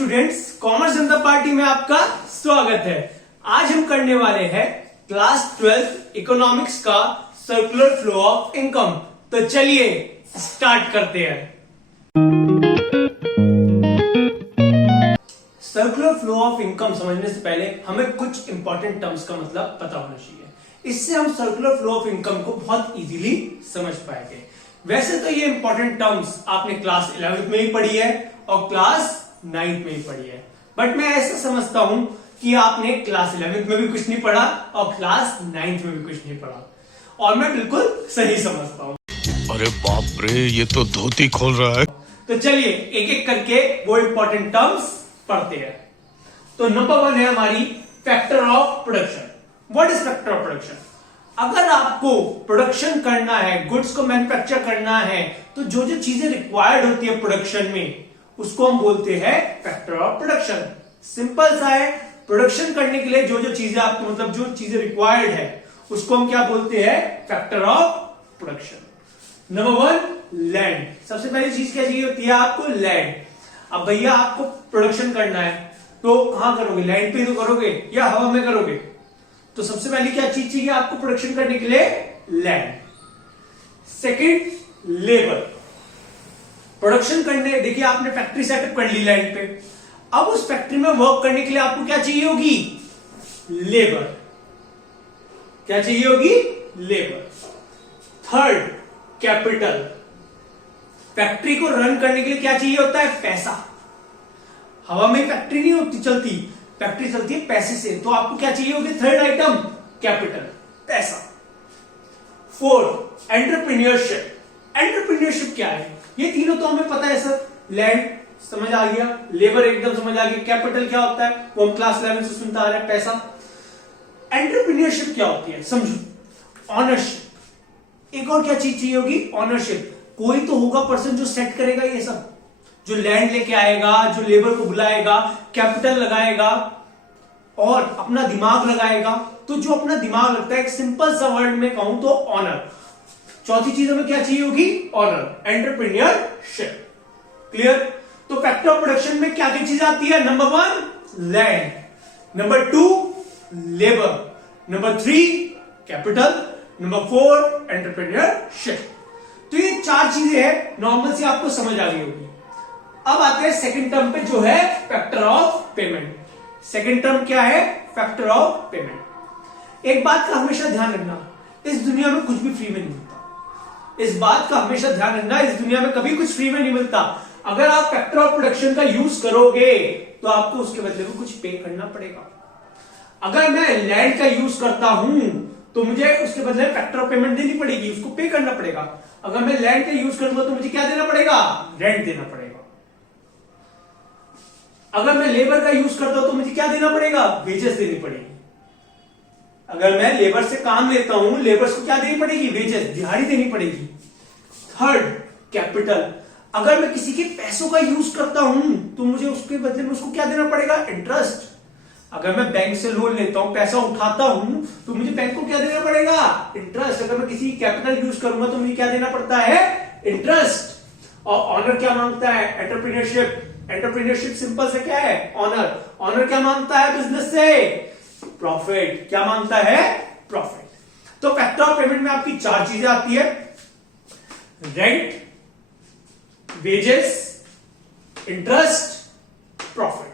Students, commerce जनता party में आपका स्वागत है। आज हम करने वाले हैं क्लास 12 इकोनॉमिक्स का सर्कुलर फ्लो ऑफ इनकम। तो चलिए स्टार्ट करते हैं। सर्कुलर फ्लो ऑफ इनकम समझने से पहले हमें कुछ इंपॉर्टेंट टर्म्स का मतलब पता होना चाहिए। इससे हम सर्कुलर फ्लो ऑफ इनकम को बहुत इजीली समझ पाएंगे। वैसे तो ये इंपॉर्टेंट टर्म्स आपने क्लास 11th में ही पढ़ी है और क्लास 9th में ही पढ़ी है, बट मैं ऐसा समझता हूं कि आपने क्लास 11th में भी कुछ नहीं पढ़ा और क्लास 9th में भी कुछ नहीं पढ़ा, और मैं बिल्कुल सही समझता हूं। अरे बाप रे, ये तो धोती खोल रहा है। तो चलिए एक एक करके वो इंपॉर्टेंट टर्म्स पढ़ते हैं। तो नंबर 1 है हमारी factor of production. What is factor of production? अगर आपको प्रोडक्शन करना है, गुड्स को मैन्युफैक्चर करना है, तो जो जो चीजें रिक्वायर्ड होती है प्रोडक्शन में, उसको हम बोलते हैं फैक्टर ऑफ प्रोडक्शन। सिंपल सा है, प्रोडक्शन करने के लिए जो जो चीजें आपको मतलब जो चीजें रिक्वायर्ड है उसको हम क्या बोलते हैं? Factor of production. Number 1 land. सबसे पहली चीज क्या चाहिए होती है आपको? लैंड। अब भैया आपको प्रोडक्शन करना है तो कहां करोगे? लैंड पे तो करोगे या हवा में करोगे? तो सबसे पहले क्या चीज चाहिए आपको प्रोडक्शन करने के लिए? लैंड। Second labour. प्रोडक्शन करने, देखिए आपने फैक्ट्री सेटअप कर ली लैंड पे, अब उस फैक्ट्री में वर्क करने के लिए आपको क्या चाहिए होगी? लेबर। क्या चाहिए होगी? लेबर। Third capital. फैक्ट्री को रन करने के लिए क्या चाहिए होता है? पैसा। हवा में फैक्ट्री नहीं होती चलती, फैक्ट्री चलती है पैसे से, तो आपको क्या चाहिए होगी? थर्ड आइटम कैपिटल, पैसा। Fourth entrepreneurship. एंटरप्रेन्योरशिप क्या है? ये तीनों तो हमें पता है सर। लैंड समझ आ गया, लेबर एकदम समझ आ गया, कैपिटल क्या होता है वो हम क्लास 11 से सुनता आ रहे हैं, पैसा। एंटरप्रेन्योरशिप क्या होती है समझो? ऑनरशिप। एक और क्या चीज चाहिए होगी? ऑनरशिप। कोई तो होगा पर्सन जो सेट करेगा ये सब, जो लैंड लेके आएगा, जो लेबर को बुलाएगा, कैपिटल लगाएगा और अपना दिमाग लगाएगा। तो जो अपना दिमाग लगता है, एक सिंपल सा वर्ड में कहूं तो ऑनर। चौथी चीज हमें क्या चाहिए होगी? Owner, entrepreneurship. क्लियर? तो फैक्टर ऑफ प्रोडक्शन में क्या क्या चीज आती है? Number 1 land, number 2 labour, number 3 capital, number 4 entrepreneurship. तो ये 4 चीजें हैं, नॉर्मल से आपको समझ आ गई होगी। अब आते हैं सेकंड टर्म पे जो है factor of payment. Second term क्या है? Factor of payment. एक बात का हमेशा ध्यान रखना, इस दुनिया में कुछ भी फ्री में नहीं मिलता। इस बात का हमेशा ध्यान रखना, इस दुनिया में कभी कुछ फ्री में नहीं मिलता। अगर आप फैक्टर ऑफ प्रोडक्शन का यूज करोगे तो आपको उसके बदले में कुछ पे करना पड़ेगा। अगर मैं लैंड का यूज करता हूं तो मुझे उसके बदले फैक्टर ऑफ पेमेंट देनी पड़ेगी, उसको पे करना पड़ेगा। अगर मैं लैंड का यूज करूंगा तो मुझे क्या देना पड़ेगा? रेंट देना पड़ेगा। अगर मैं लेबर का यूज करता हूं तो मुझे क्या देना पड़ेगा? वेजेस देनी पड़ेगी। अगर मैं लेबर से काम लेता हूं, लेबर्स को क्या देनी पड़ेगी? वेजेस, दिहाड़ी देनी पड़ेगी। Third capital. अगर मैं किसी के पैसों का यूज करता हूं तो मुझे उसके बदले में उसको क्या देना पड़ेगा? इंटरेस्ट। अगर मैं बैंक से लोन लेता हूं, पैसा उठाता हूं, तो मुझे बैंक को क्या देना पड़ेगा? इंटरेस्ट। अगर मैं किसी कैपिटल यूज करूंगा तो मुझे क्या देना पड़ता है? इंटरेस्ट। और ऑनर क्या मांगता है? एंटरप्रेन्योरशिप। एंटरप्रेन्योरशिप सिंपल से क्या है? ऑनर। ऑनर क्या मांगता है बिजनेस से? प्रॉफिट। क्या मांगता है? प्रॉफिट। तो फैक्टर ऑफ पेमेंट में आपकी 4 चीजें आती है: रेंट, वेजेस, इंटरेस्ट, प्रॉफिट।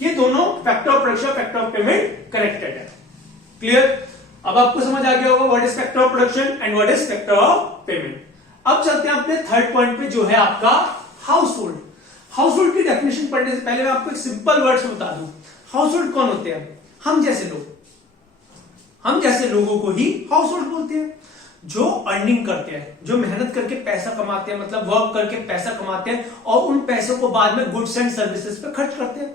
ये दोनों factor of production, factor of payment connected है। क्लियर? अब आपको समझ आ गया होगा what is factor of production and what is factor of payment. अब चलते हैं अपने थर्ड पॉइंट पे जो है आपका हाउस होल्ड। हाउस होल्ड की डेफिनेशन पढ़ने से पहले मैं आपको एक सिंपल वर्ड से बता दूं, हाउस होल्ड कौन होते हैं? हम जैसे लोग। हम जैसे लोगों को ही हाउस होल्ड बोलते हैं। जो अर्निंग करते हैं, जो मेहनत करके पैसा कमाते हैं, मतलब वर्क करके पैसा कमाते हैं और उन पैसों को बाद में गुड्स एंड सर्विसेज पे खर्च करते हैं।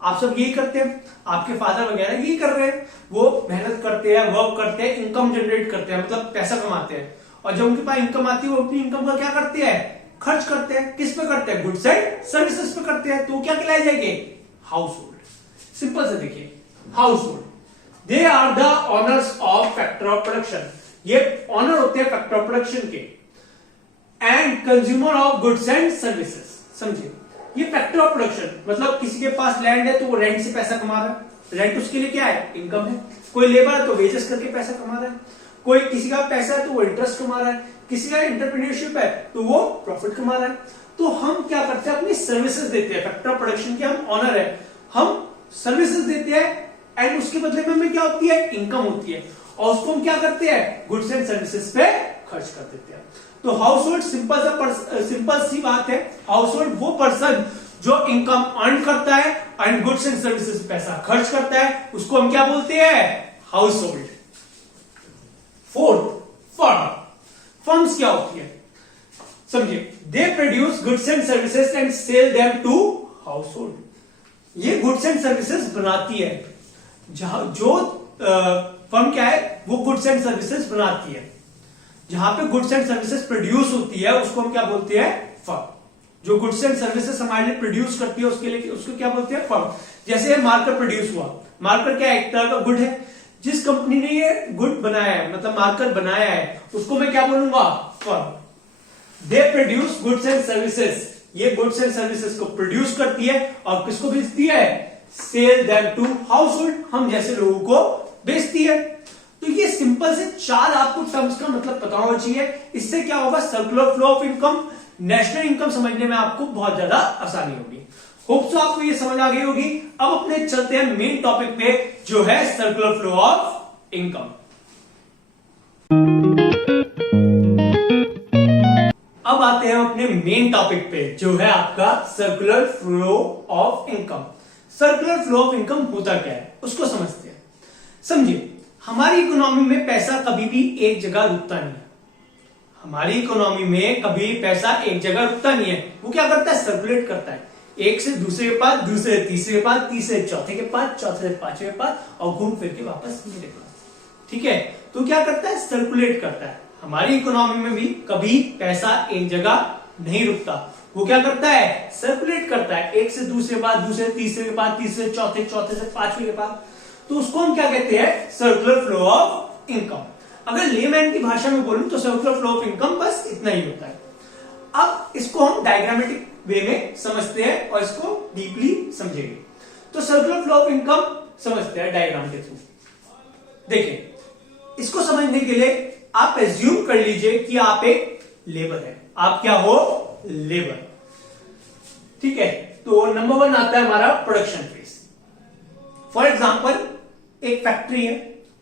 आप सब यही करते हैं, आपके फादर वगैरह यही कर रहे हैं। वो मेहनत करते हैं, वर्क करते हैं, इनकम जनरेट करते हैं, मतलब पैसा कमाते हैं, और जब उनके पास इनकम आती है वो अपनी इनकम का क्या करते हैं? खर्च करते हैं। किस पे करते हैं? गुड्स एंड सर्विसेज पे करते हैं। तो क्या कहलाए जाएंगे? House hold. सिंपल से देखिए, household they are the owners of factor of production. ये ऑनर होते हैं फैक्टर ऑफ प्रोडक्शन के, and consumer of goods and services. समझिए, ये फैक्टर ऑफ प्रोडक्शन, मतलब किसी के पास लैंड है तो वो रेंट से पैसा कमा रहा है, रेंट उसके लिए क्या है, इनकम है। कोई लेबर है तो वेजेस करके पैसा कमा रहा है, कोई किसी का पैसा है तो वो इंटरेस्ट कमा रहा है, किसी का एंटरप्रेन्योरशिप है तो वो प्रॉफिट कमा रहा है। तो हम क्या करते हैं, अपनी सर्विसेज देते हैं, फैक्टर ऑफ प्रोडक्शन के हम ऑनर है, हम सर्विसेज देते हैं एंड उसके बदले में हमें क्या होती है, इनकम होती है, और उसको हम क्या करते हैं, गुड्स एंड सर्विसेज पे खर्च कर देते हैं। तो हाउस होल्ड सिंपल सी बात है, हाउस होल्ड वो पर्सन जो इनकम अर्न करता है एंड गुड्स एंड सर्विसेज पैसा खर्च करता है, उसको हम क्या बोलते हैं, household. Fourth, firm. Firms क्या होती है, समझिए, they produce goods and services and sell them to household. ये गुड्स एंड सर्विसेज बनाती है, जो फर्म क्या है, वो गुड्स एंड सर्विसेज बनाती है। जहां पे गुड्स एंड सर्विसेज प्रोड्यूस होती है उसको हम क्या बोलते हैं, फर्म। जो गुड्स एंड सर्विसेज हमारे लिए प्रोड्यूस करती है उसके लिए उसको क्या बोलते हैं, फर्म। जैसे मार्कर प्रोड्यूस हुआ, मार्कर क्या है, एक तरह का गुड है। जिस कंपनी ने ये गुड बनाया है, मतलब मार्कर बनाया है, उसको मैं क्या बोलूंगा, firm. They produce goods and services, ये गुड्स एंड सर्विसेज को प्रोड्यूस करती है और किसको बेचती है, sell them to household, हम जैसे लोगों को बेचती है। तो ये सिंपल से चार आपको टर्म्स का मतलब पता होना चाहिए। इससे क्या होगा, circular flow of income, national income समझने में आपको बहुत ज्यादा आसानी होगी। होप सो आपको ये समझ आ गई होगी। अब अपने चलते हैं मेन टॉपिक पे, जो है सर्कुलर फ्लो ऑफ इनकम। अब आते हैं अपने मेन टॉपिक पे, जो है आपका circular flow of income. Circular flow of income होता क्या है, उसको समझते हैं। समझिए, हमारी इकोनॉमी में पैसा कभी भी एक जगह रुकता नहीं है। हमारी इकोनॉमी में कभी पैसा एक जगह रुकता नहीं है, वो क्या करता है, सर्कुलेट करता है, एक से दूसरे के पास, दूसरे तीसरे के पास, तीसरे चौथे के पास, चौथे से पांचवें के पास, और घूम फिर के वापस मेरे पास। ठीक है, तो क्या करता है, सर्कुलेट करता है। हमारी इकोनॉमी में भी कभी पैसा एक जगह नहीं रुकता, वो क्या करता है, सर्कुलेट करता है, एक से दूसरे के पास, दूसरे तीसरे के पास, तीसरे चौथे, चौथे से पांचवें के पास। तो उसको हम क्या कहते हैं, सर्कुलर फ्लो ऑफ इनकम। अगर लेमैन की भाषा में बोलूं तो सर्कुलर फ्लो ऑफ इनकम बस इतना ही होता है। अब इसको हम डायग्रामेटिक वे में समझते हैं और इसको डीपली समझेंगे। तो सर्कुलर फ्लो ऑफ इनकम समझते हैं डायग्राम के थ्रू। देखिए, इसको समझने के लिए आप एज्यूम कर लीजिए कि आप एक लेबर है। आप क्या हो, लेबर। ठीक है, तो नंबर 1 आता है हमारा प्रोडक्शन फेज। फॉर एग्जाम्पल, एक फैक्ट्री है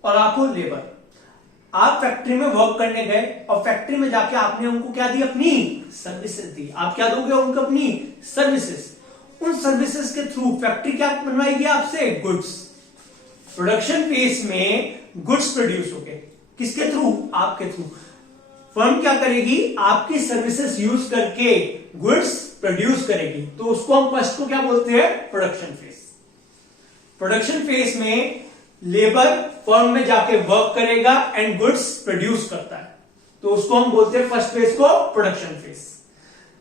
और आप हो लेबर। आप फैक्ट्री में वर्क करने गए और फैक्ट्री में जाके आपने उनको क्या दी, अपनी सर्विसेज दी। आप क्या दोगे उनको, अपनी सर्विसेज। उन सर्विसेज के थ्रू फैक्ट्री क्या बनवाएगी आपसे, गुड्स। प्रोडक्शन फेज में गुड्स प्रोड्यूस हो गए, किसके थ्रू, आपके थ्रू। फर्म क्या करेगी, आपकी सर्विसेज यूज करके गुड्स प्रोड्यूस करेगी, तो उसको हम फर्स्ट को क्या बोलते हैं, प्रोडक्शन फेज। प्रोडक्शन फेज में लेबर फर्म में जाके वर्क करेगा एंड गुड्स प्रोड्यूस करता है, तो उसको हम बोलते हैं फर्स्ट फेज को प्रोडक्शन फेज।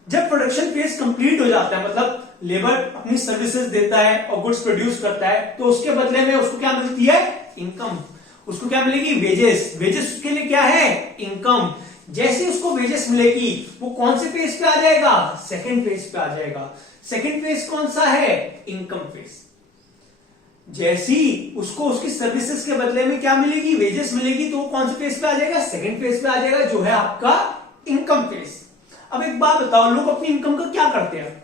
जब प्रोडक्शन फेज कंप्लीट हो जाता है, मतलब लेबर अपनी सर्विसेज देता है और गुड्स प्रोड्यूस करता है, तो उसके बदले में उसको क्या मिलती है, इनकम। उसको क्या मिलेगी, वेजेस। वेजेस उसके लिए क्या है, इनकम। जैसे उसको वेजेस मिलेगी, वो कौन से फेज पे आ जाएगा, सेकेंड फेज पे आ जाएगा। सेकेंड फेज कौन सा है, इनकम फेज। जैसी उसको उसकी सर्विसेज के बदले में क्या मिलेगी, वेजेस मिलेगी, तो वो कौन से फेज पे आ जाएगा, सेकंड फेज पे आ जाएगा, जो है आपका इनकम फेज। अब एक बात बताओ, लोग अपनी इनकम का क्या करते हैं,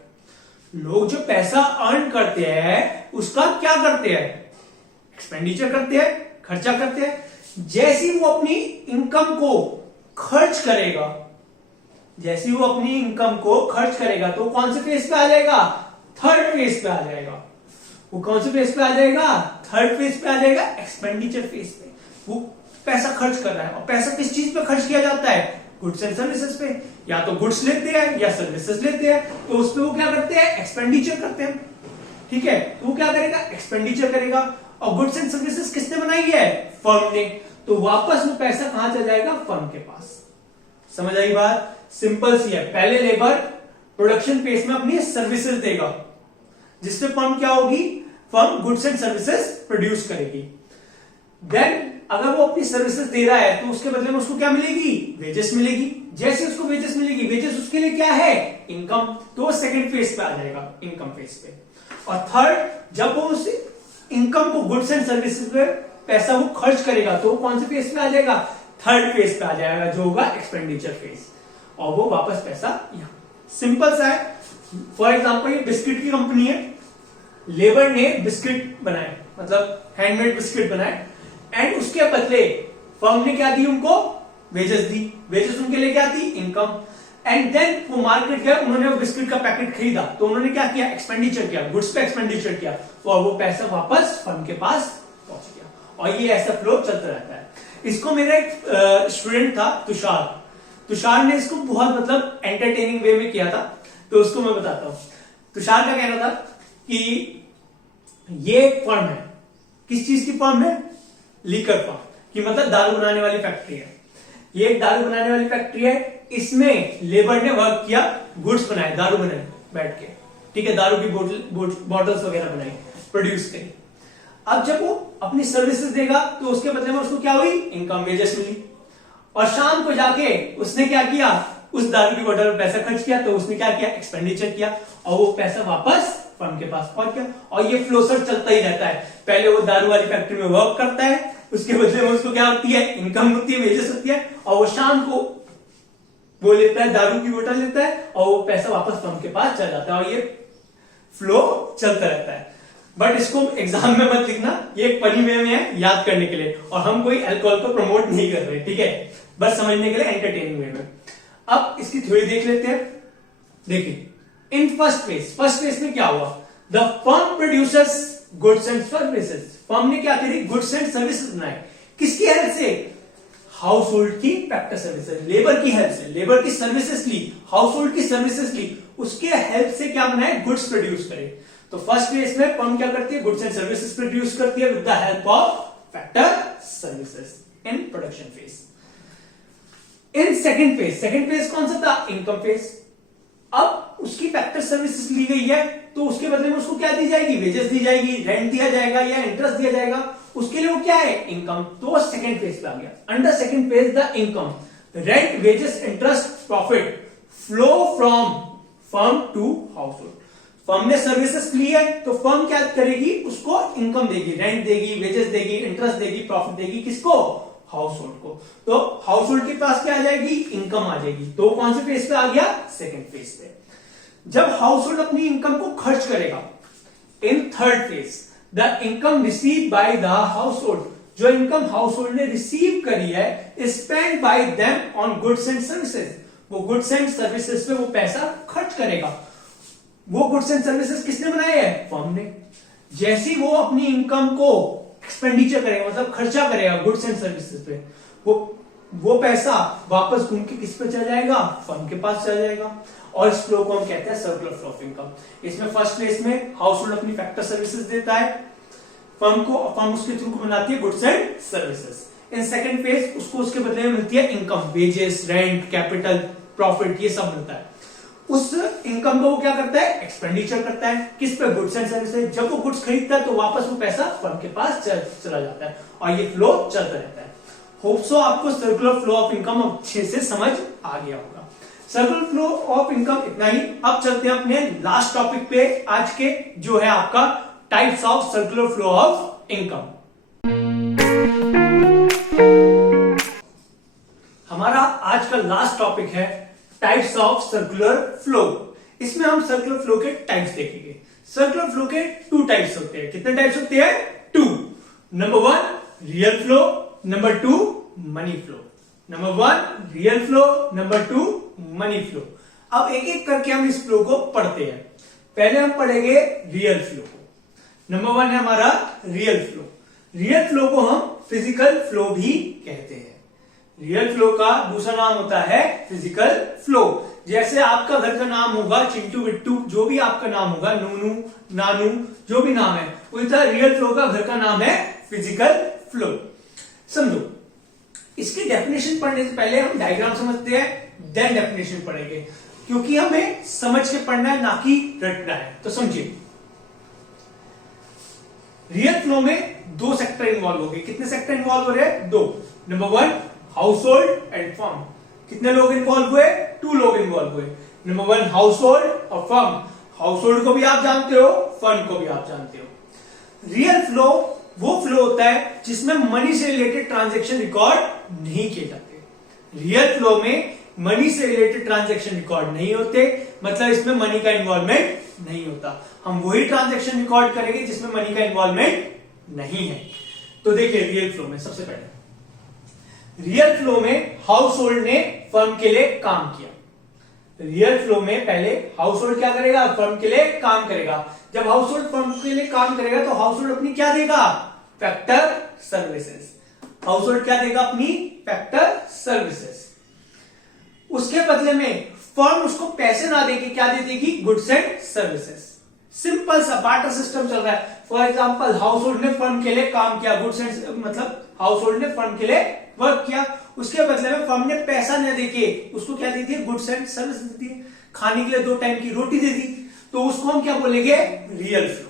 लोग जो पैसा अर्न करते हैं उसका क्या करते हैं, एक्सपेंडिचर करते हैं, खर्चा करते हैं। जैसी वो अपनी इनकम को खर्च करेगा, जैसी वो अपनी इनकम को खर्च करेगा, तो कौन से फेज पे आ जाएगा, थर्ड फेज पे आ जाएगा। वो कौन से फेज पे आ जाएगा, थर्ड फेज पे आ जाएगा, एक्सपेंडिचर फेज पे। वो पैसा खर्च कर रहा है, और पैसा किस चीज पे खर्च किया जाता है, गुड्स एंड सर्विसेज पे। या तो गुड्स लेते हैं या सर्विसेज लेते हैं, तो उस पे वो क्या करते हैं, एक्सपेंडिचर करते हैं। ठीक है, तो वो क्या करेगा, एक्सपेंडिचर करेगा। और गुड्स एंड सर्विसेज किसने बनाई है, फर्म ने, तो वापस वो पैसा कहां चला जाएगा, फर्म के पास। समझ आई बात, सिंपल सी है। पहले लेबर प्रोडक्शन फेज में अपनी सर्विसेज देगा, जिससे फर्म क्या होगी, firm goods and services produce करेगी। देन अगर वो अपनी सर्विसेज दे रहा है तो उसके बदले में उसको क्या मिलेगी, वेजेस मिलेगी। जैसे उसको वेजेस मिलेगी, वेजेस उसके लिए क्या है, इनकम, तो वो सेकंड फेज पे आ जाएगा, इनकम फेज पे। और थर्ड, जब वो उस इनकम को गुड्स एंड सर्विसेज पे पैसा वो खर्च करेगा तो वो कौन से फेज पे आ जाएगा, थर्ड फेज पे आ जाएगा, जो होगा एक्सपेंडिचर फेज, और वो वापस पैसा यहां। सिंपल सा है। फॉर एग्जाम्पल ये बिस्किट की कंपनी है, लेबर ने बिस्किट बनाए, मतलब हैंडमेड बिस्किट बनाए, एंड उसके बदले फर्म ने क्या दी उनको, वेजेस दी। वेजेस उनके लिए क्या थी, इनकम। एंड देन वो मार्केट गए, उन्होंने वो बिस्किट का पैकेट खरीदा, तो उन्होंने क्या किया, एक्सपेंडिचर किया, गुड्स पे एक्सपेंडिचर किया, और वो पैसा वापस फर्म के पास पहुंच गया। और ये ऐसा फ्लो चलता रहता है। इसको मेरा एक स्टूडेंट था तुषार ने इसको बहुत मतलब एंटरटेनिंग वे में किया था, तो उसको मैं बताता हूं। तुषार का कहना था कि ये एक फर्म है, किस चीज की फर्म है, लीकर फर्म की, मतलब दारू बनाने वाली फैक्ट्री है। ये एक दारू बनाने वाली फैक्ट्री है, इसमें लेबर ने वर्क किया, गुड्स बनाए, दारू बनाए बैठ के, ठीक है, दारू की बॉटल्स वगैरह बनाई, प्रोड्यूस करी। अब जब वो अपनी सर्विसेज देगा तो उसके बदले में उसको क्या हुई, इनकम, वेजेस मिली। और शाम को जाके उसने क्या किया, उस दारू की बोतल में पैसा खर्च किया, तो उसने क्या किया, एक्सपेंडिचर किया, और वो पैसा वापस फर्म के पास पहुंच गया। और ये फ्लो सर चलता ही रहता है। पहले वो दारू वाली फैक्ट्री में वर्क करता है, उसके बदले में उसको क्या होती है, इनकम होती है, वेजेस होती है, और वो शाम को वो लेता है, दारू की बोतल लेता है, और वो पैसा वापस फर्म के पास चला जाता है, और ये फ्लो चलता रहता है। बट इसको एग्जाम में मत लिखना, ये एक फनी वे में है, याद करने के लिए, और हम कोई अल्कोहल को प्रमोट नहीं कर रहे, ठीक है, बस समझने के लिए, एंटरटेनिंग वे में। अब इसकी थ्योरी देख लेते हैं। देखिए, इन फर्स्ट फेज में क्या हुआ, the firm producers goods and services. Firm ने क्या करी, गुड्स एंड सर्विसेज बनाए, किसकी हेल्प से, हाउस होल्ड की फैक्टर सर्विसेज, लेबर की हेल्प से, लेबर की सर्विसेज ली, हाउस होल्ड की सर्विसेज ली, उसके हेल्प से क्या बनाए, गुड्स प्रोड्यूस करे। तो फर्स्ट फेज में फर्म क्या करती है, गुड्स एंड सर्विसेज प्रोड्यूस करती है with the help of factor services in production phase. In second phase कौन सा था, इनकम फेज। अब उसकी फैक्टर सर्विसेज ली गई है, तो उसके बदले में उसको क्या दी जाएगी, वेजेस दी जाएगी, रेंट दिया जाएगा या इंटरेस्ट दिया जाएगा, उसके लिए वो क्या है, इनकम। तो सेकंड फेज पे आ गया। Under second phase the income, rent, wages, interest, profit flow from firm to household. Firm ने सर्विसेज ली है, तो फर्म क्या करेगी, उसको इनकम देगी, रेंट देगी, वेजेस देगी, इंटरेस्ट देगी, प्रॉफिट देगी, किसको, हाउस होल्ड को। तो हाउस होल्ड के पास क्या आ जाएगी, इनकम आ जाएगी। तो कौन से फेज पे आ गया, सेकंड फेज पे। जब हाउस होल्ड अपनी इनकम को खर्च करेगा, in third phase the income receive by the house hold, जो इनकम हाउस होल्ड ने रिसीव करी है, spend by them on goods and services. वो गुड्स एंड सर्विसेज पे वो पैसा खर्च करेगा। वो गुड्स एंड सर्विसेज किसने बनाए हैं, फर्म ने। जैसे वो अपनी इनकम को एक्सपेंडिचर करेगा, मतलब खर्चा करेगा गुड्स एंड सर्विसेज पे, वो पैसा वापस घूम के किस पे चला जाएगा, फर्म के पास चला जाएगा। और इस फ्लो को हम कहते हैं सर्कुलर फ्लो ऑफ इनकम। इसमें फर्स्ट फेज में हाउस होल्ड अपनी फैक्टर सर्विसेज देता है फर्म को, फर्म उसके थ्रू को बनाती है goods and services. In second phase उसको उसके बदले में मिलती है income, wages, rent, capital, profit, ये सब मिलता है। उस इनकम को वो क्या करता है, एक्सपेंडिचर करता है, किस पे, गुड्स एंड सर्विसेज। जब वो गुड्स खरीदता है तो वापस वो पैसा फर्म के पास चला जाता है, और ये फ्लो चलता रहता है। होप सो आपको सर्कुलर फ्लो ऑफ इनकम अच्छे से समझ आ गया होगा। सर्कुलर फ्लो ऑफ इनकम इतना ही। अब चलते हैं अपने लास्ट टॉपिक पे आज के, जो है आपका types of circular flow of income. हमारा आज का लास्ट टॉपिक है टाइप्स ऑफ सर्कुलर फ्लो। इसमें हम सर्कुलर फ्लो के टाइप्स देखेंगे। सर्कुलर फ्लो के 2 टाइप्स होते हैं। कितने टाइप्स होते हैं, 2। Number 1 real flow, number 2 money flow. Number 1 real flow, number 2 money flow. अब एक एक करके हम इस फ्लो को पढ़ते हैं। पहले हम पढ़ेंगे रियल फ्लो को। नंबर 1 है हमारा रियल फ्लो। रियल फ्लो को हम फिजिकल फ्लो भी कहते हैं। रियल फ्लो का दूसरा नाम होता है फिजिकल फ्लो। जैसे आपका घर का नाम होगा चिंटू बिट्टू, जो भी आपका नाम होगा, नूनू, नानू, जो भी नाम है, उसी तरह रियल फ्लो का घर का नाम है फिजिकल फ्लो। समझो, इसकी डेफिनेशन पढ़ने से पहले हम डायग्राम समझते हैं, देन डेफिनेशन पढ़ेंगे, क्योंकि हमें समझ के पढ़ना है, ना कि रटना है। तो समझिए, रियल फ्लो में दो सेक्टर इन्वॉल्व हो गए। कितने सेक्टर इन्वॉल्व हो रहे हैं? दो। Number one house and firm. कितने लोग इन्वॉल्व हुए? 2 लोग इन्वॉल्व हुए। नंबर वन हाउस और फर्म। हाउस को भी आप जानते हो, फर्म को भी आप जानते हो। रियल फ्लो वो फ्लो होता है जिसमें मनी से रिलेटेड ट्रांजेक्शन रिकॉर्ड नहीं किए जाते। रियल फ्लो में मनी से रिलेटेड ट्रांजेक्शन रिकॉर्ड नहीं होते, मतलब इसमें मनी का इन्वॉल्वमेंट नहीं होता। हम वही ट्रांजेक्शन रिकॉर्ड करेंगे जिसमें मनी का इन्वॉल्वमेंट नहीं है। तो देखिए रियल फ्लो में सबसे पहले रियल फ्लो में हाउस होल्ड ने फर्म के लिए काम किया। रियल फ्लो में पहले हाउस होल्ड क्या करेगा? फर्म के लिए काम करेगा। जब हाउस होल्ड फर्म के लिए काम करेगा तो हाउस होल्ड अपनी क्या देगा? Factor services. हाउस होल्ड क्या देगा? अपनी फैक्टर सर्विसेज। उसके बदले में फर्म उसको पैसे ना देके क्या दे देगी? Goods and services. सिंपल सा बार्टर सिस्टम चल रहा है। फॉर एग्जांपल हाउस होल्ड ने फर्म के लिए काम किया, गुड्स एंड मतलब हाउस होल्ड ने फर्म के लिए वर्क किया, उसके बदले में फर्म ने पैसा न देके उसको क्या दे दिया? गुड्स एंड सर्विस दे दी, खाने के लिए 2 टाइम की रोटी दे दी। तो उसको हम क्या बोलेंगे? Real flow.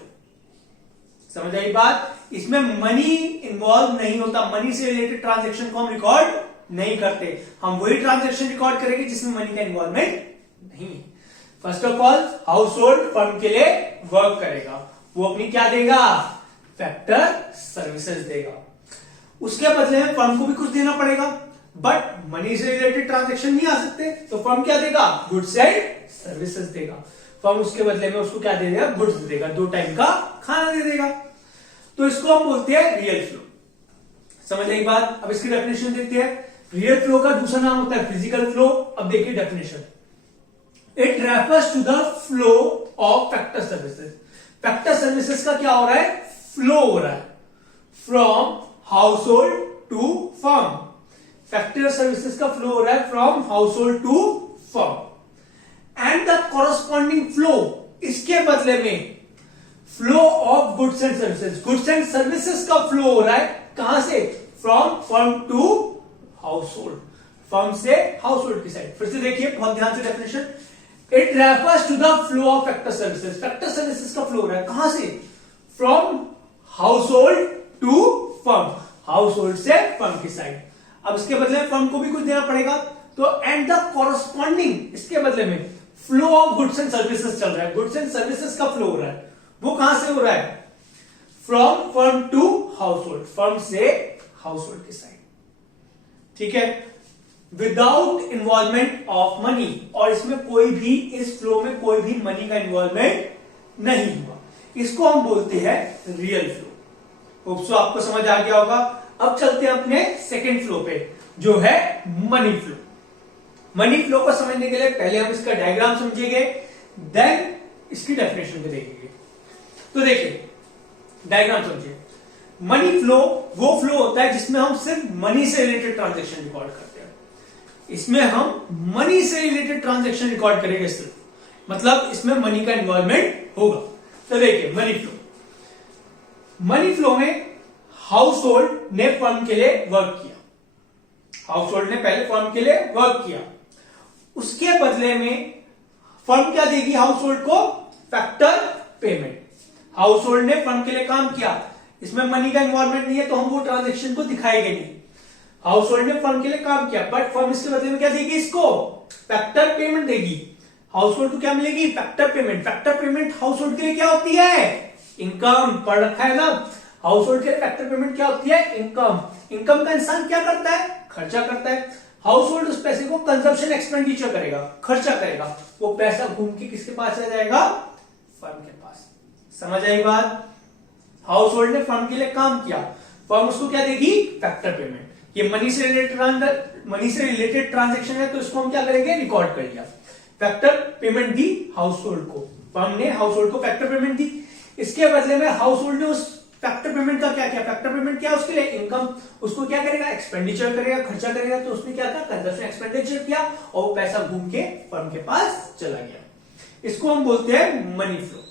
समझ आई बात? इसमें मनी इन्वॉल्व नहीं होता, मनी से रिलेटेड ट्रांजेक्शन को हम रिकॉर्ड नहीं करते। हम वही ट्रांजेक्शन रिकॉर्ड करेंगे जिसमें मनी का इन्वॉल्वमेंट नहीं है। First of all house hold firm के लिए वर्क करेगा, वो अपनी क्या देगा? फैक्टर सर्विसेज देगा। उसके बदले में फर्म को भी कुछ देना पड़ेगा, बट मनी से रिलेटेड ट्रांजेक्शन नहीं आ सकते, तो फर्म क्या देगा? गुड्स एंड सर्विसेज देगा। फर्म उसके बदले में उसको क्या दे देगा? गुड्स देगा, 2 टाइम का खाना दे देगा। तो इसको हम बोलते हैं रियल फ्लो। समझ आई बात? अब इसकी डेफिनेशन देखते हैं। रियल फ्लो का दूसरा नाम होता है फिजिकल फ्लो। अब देखिए definition, it refers to the flow of factor services. Factor services का क्या हो रहा है? फ्लो हो रहा है from household to firm. Factor services का फ्लो हो रहा है from household to firm and the corresponding flow, इसके बदले में flow of goods and services. Goods and services का फ्लो हो रहा है कहां से? From firm to household, firm से हाउस होल्ड की साइड। फिर से देखिए बहुत ध्यान से definition, it refers to the flow of factor services. Factor services का फ्लो हो रहा है कहां से? From household to firm, household से फर्म की साइड। अब इसके बदले में फर्म को भी कुछ देना पड़ेगा, तो एंड द कॉरस्पॉन्डिंग, इसके बदले में flow of goods and services चल रहा है। गुड्स एंड सर्विसेज का फ्लो हो रहा है, वो कहां से हो रहा है? From firm to household, firm से हाउस होल्ड की साइड। ठीक है, विदाउट इन्वॉल्वमेंट ऑफ मनी, और इसमें कोई भी, इस फ्लो में कोई भी मनी का इन्वॉल्वमेंट नहीं हुआ। इसको हम बोलते हैं रियल फ्लो। होप सो आपको समझ आ गया होगा। अब चलते हैं अपने सेकेंड फ्लो पे, जो है मनी फ्लो। मनी फ्लो को समझने के लिए पहले हम इसका डायग्राम समझेंगे, देन इसकी डेफिनेशन को देखेंगे। तो देखिए डायग्राम समझिए। मनी फ्लो वो फ्लो होता है जिसमें हम सिर्फ मनी से रिलेटेड ट्रांजेक्शन रिकॉर्ड करते हैं। इसमें हम मनी से रिलेटेड ट्रांजेक्शन रिकॉर्ड करेंगे सिर्फ, मतलब इसमें मनी का इन्वॉल्वमेंट होगा। तो देखिए मनी फ्लो, मनी फ्लो में हाउस होल्ड ने फर्म के लिए वर्क किया। हाउस होल्ड ने पहले फर्म के लिए वर्क किया, उसके बदले में फर्म क्या देगी हाउस होल्ड को? Factor payment. हाउस होल्ड ने फर्म के लिए काम किया, इसमें मनी का इन्वॉल्वमेंट नहीं है, तो हम वो ट्रांजेक्शन को दिखाएंगे नहीं। हाउस होल्ड ने फर्म के लिए काम किया, बट फर्म इसके बदले में क्या देगी? इसको फैक्टर पेमेंट देगी। हाउस होल्ड को क्या मिलेगी? Factor payment. Factor payment house hold के लिए क्या होती है? इनकम। पढ़ रखा है ना, हाउस होल्ड के लिए फैक्टर पेमेंट क्या होती है? इनकम। इनकम का इंसान क्या करता है? खर्चा करता है। हाउस होल्ड उस पैसे को कंजप्शन एक्सपेंडिचर करेगा, खर्चा करेगा। वो पैसा घूम के किसके पास आ जाएगा? फर्म के पास। समझ आई बात? हाउस होल्ड ने फर्म के लिए काम किया, फर्म उसको क्या देगी? Factor payment. ये मनी से रिलेटेड ट्रांजेक्शन है, तो इसको हम क्या करेंगे? रिकॉर्ड कर लिया। Factor payment the house hold को, फर्म ने हाउस होल्ड को फैक्टर पेमेंट दी। इसके बदले में हाउस होल्ड ने उस फैक्टर पेमेंट का क्या किया? फैक्टर पेमेंट क्या उसके लिए? इनकम। उसको क्या करेगा? एक्सपेंडिचर करेगा, खर्चा करेगा। तो उसने क्या था? कंजप्शन एक्सपेंडिचर किया, और वो पैसा घूम के फर्म के पास चला गया। इसको हम बोलते हैं मनी फ्लो।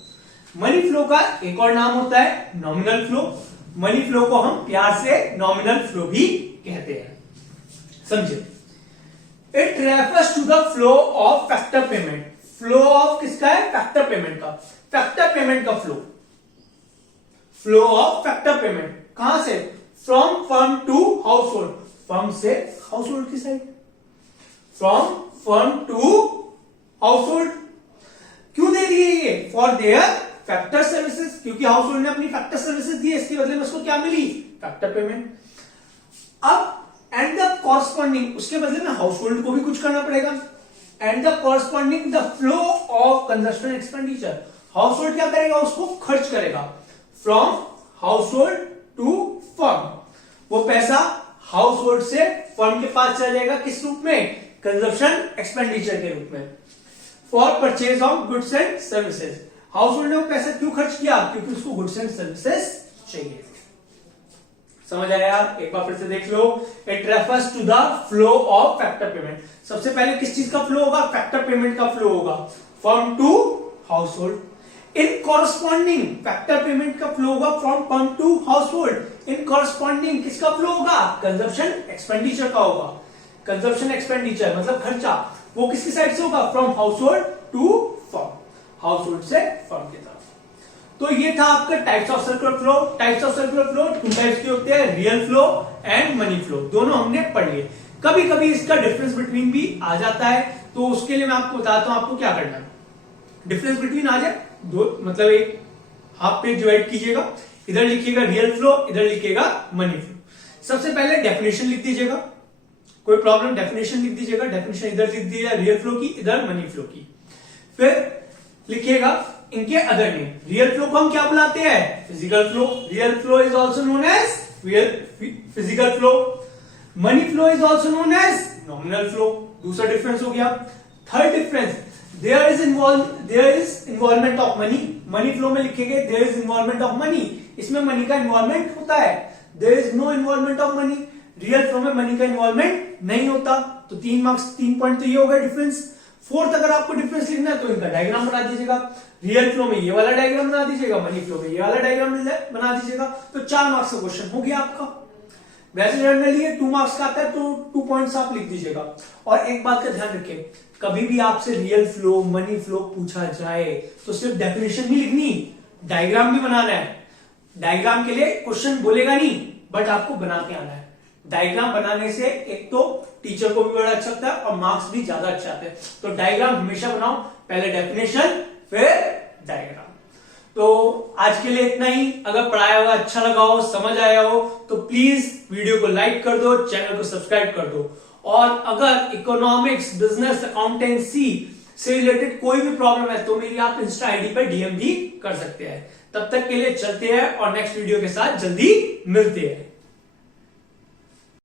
मनी फ्लो का एक और नाम होता है नॉमिनल फ्लो। मनी फ्लो को हम प्यार से नॉमिनल फ्लो भी कहते हैं। समझे? It refers to the flow of factor payment. Flow of किसका है? फैक्टर पेमेंट का। फैक्टर पेमेंट का flow, flow of factor payment. कहां से? From firm to household, firm से हाउस होल्ड की side, from firm to household. क्यों दे दिए ये? फॉर देयर फैक्टर सर्विसेज, क्योंकि हाउस होल्ड ने अपनी फैक्टर सर्विसेज दी, इसके बदले में उसको क्या मिली? Factor payment. अब एंड द कॉरस्पॉन्डिंग, उसके बदले में हाउस होल्ड को भी कुछ करना पड़ेगा। And the corresponding the flow of consumption expenditure, household क्या करेगा? उसको खर्च करेगा। From household to firm, वो पैसा हाउस होल्ड से फर्म के पास चला जाएगा, किस रूप में? कंजप्शन एक्सपेंडिचर के रूप में। For purchase of goods and services, house hold ने वो पैसा क्यों खर्च किया? क्योंकि उसको गुड्स एंड सर्विसेज चाहिए। समझ आया? एक बार फिर से देख लो। It refers to the flow of factor payment. सबसे पहले किस चीज का फ्लो होगा? फैक्टर पेमेंट का फ्लो होगा, firm to household. In corresponding factor payment का फ्लो होगा from firm to household. In corresponding किसका फ्लो होगा? कंजप्शन एक्सपेंडिचर का होगा। कंजप्शन एक्सपेंडिचर मतलब खर्चा, वो किसकी साइड से होगा? From household to firm, household से फर्म की तरफ। तो ये था आपका types of circular flow. Types of circular flow two types के होते हैं, real flow and money flow, दोनों हमने पढ़ लिए। कभी कभी इसका डिफरेंस बिटवीन भी आ जाता है, तो उसके लिए मैं आपको बताता हूं आपको क्या करना है। डिफरेंस बिटवीन आ जाए दो, मतलब एक हाफ पेज डिवाइड कीजिएगा, इधर लिखिएगा रियल फ्लो, इधर लिखिएगा मनी फ्लो। सबसे पहले डेफिनेशन लिख दीजिएगा, कोई प्रॉब्लम, डेफिनेशन लिख दीजिएगा। डेफिनेशन इधर लिख दीजिएगा रियल फ्लो की, इधर मनी फ्लो की। फिर लिखिएगा इनके अदर नेम। रियल फ्लो को हम क्या बुलाते हैं? Physical flow. Real flow is also known as real physical flow. Money flow is also known as nominal flow. दूसरा डिफरेंस हो गया। Third difference, there is involvement of money. Money flow में लिखेंगे there is involvement of money, इसमें money का involvement होता है। There is no involvement of money, real flow में मनी का इन्वॉल्वमेंट नहीं होता। तो 3 मार्क्स, 3 पॉइंट तो ये हो गया डिफरेंस। फोर्थ, अगर आपको डिफरेंस लिखना है तो इनका डायग्राम बना दीजिएगा। रियल फ्लो में ये वाला डायग्राम बना दीजिएगा, मनी फ्लो में ये वाला डायग्राम बना दीजिएगा। तो 4 मार्क्स का क्वेश्चन हो गया आपका। वैसे जनरली 2 मार्क्स का आता है तो 2 पॉइंट्स आप लिख दीजिएगा। और एक बात का ध्यान रखें, कभी भी आपसे रियल फ्लो, मनी फ्लो पूछा जाए तो सिर्फ डेफिनेशन नहीं लिखनी, डायग्राम भी बनाना है। डायग्राम के लिए क्वेश्चन बोलेगा नहीं, बट आपको बना के आना है। डायग्राम बनाने से एक तो टीचर को भी बड़ा अच्छा लगता है और मार्क्स भी ज्यादा अच्छे आते हैं। तो डायग्राम हमेशा बनाओ, पहले डेफिनेशन फिर डायग्राम। तो आज के लिए इतना ही। अगर पढ़ाया हुआ अच्छा लगा हो, समझ आया हो, तो प्लीज वीडियो को लाइक कर दो, चैनल को सब्सक्राइब कर दो। और अगर इकोनॉमिक्स, बिजनेस, अकाउंटेंसी से रिलेटेड कोई भी प्रॉब्लम है तो मेरी आप इंस्टा आईडी पर डीएम भी कर सकते हैं। तब तक के लिए चलते हैं और नेक्स्ट वीडियो के साथ जल्दी मिलते हैं।